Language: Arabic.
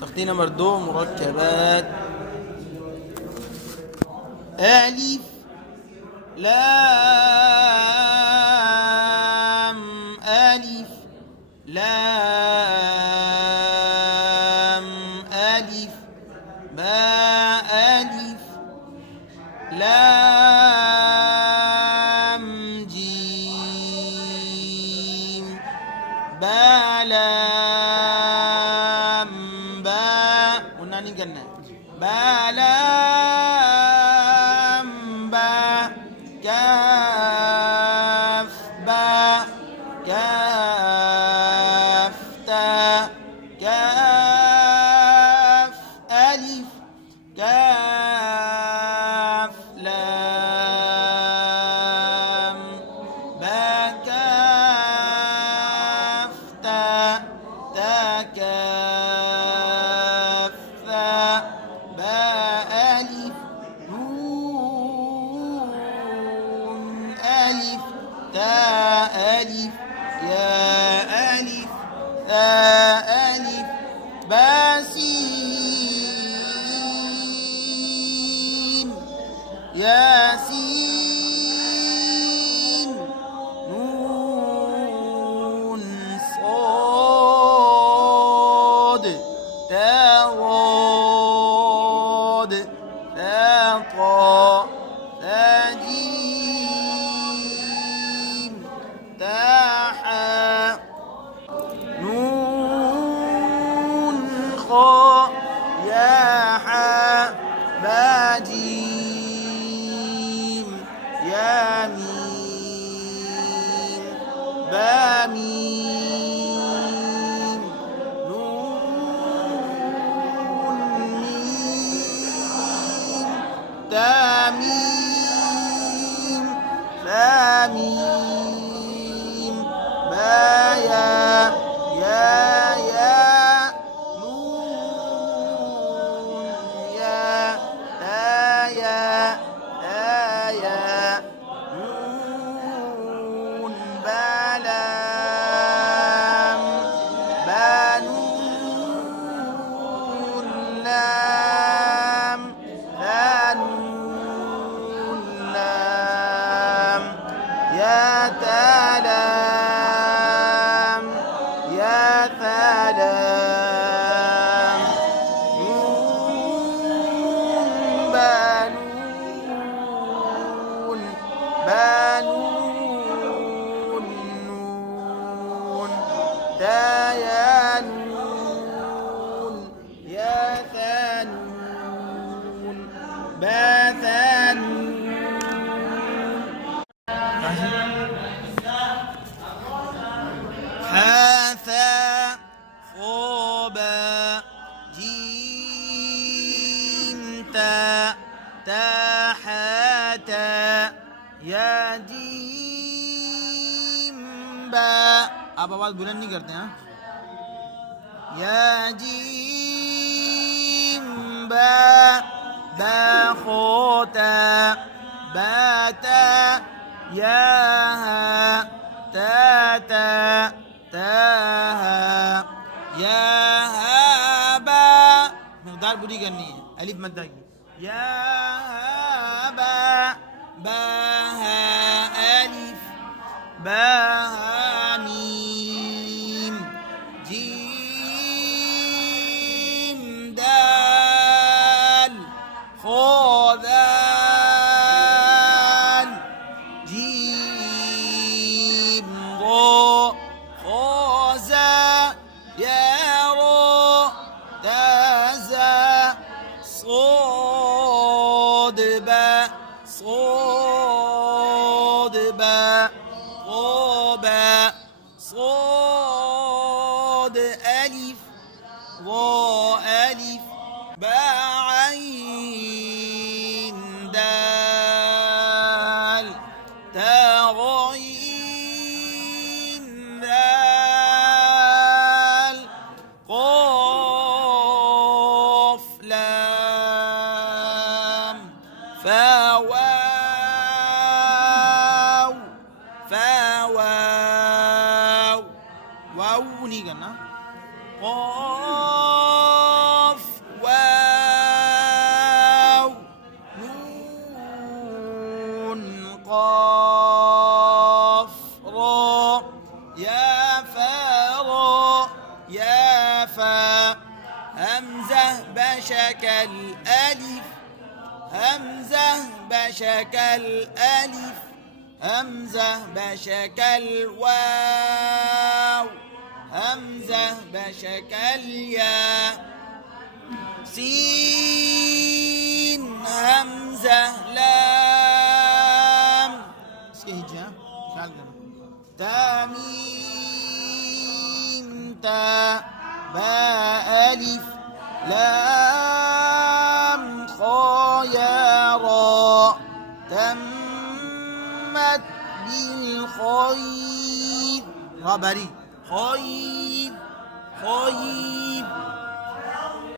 تخطيط نمبر 2 مركبات. ألف لام ألف لام ألف باء ألف لام جيم باء لام باء قلنا نقلنا باء لام باء كاف باء كاف تاء كاف ألف كاف لام باء كاف تاء تاء كاف ثاء باء ألف نون ألف تاء ألف ياء ألف ثاء ألف باسين ياسين نون صاد تاضاد ثاقا ثاجيم تاحا نون خا ياحا باجيم يامين بامين نون ميم تاميم ثاميم بايا يا نون يا تايا آيا نون بلام بانون لام ثانون لام يا تلام يا ثلام نون بانون بانون نون تايا نون يا ثانون باثانون حاثا خوبا جيم تا تاحاتا या जीम बा। आप आवाज बुलंद नहीं करते हैं। या जीम बा बा खोता बाता या ताता ताहा या बा मकदार पूरी करनी है अलिफ मद्दा की या बा باها ألف باها ميم جيم دال خذال جيم ضاء خوزا يارو تازا صاد باء صاد باء قابا صاد ألف ضاء ألف باء عين دال تاء غين دال قاف لام فا واو فا واو واو नहीं करना قاف فا همزة بشكل ألف همزة بشكل ألف همزة بشكل واو همزة بشكل يا سين همزة لام इसके हिज्जे हाँ ख्याल करना تاميم تا با ألف لام خا يا را تمت بالخير را بري خير خير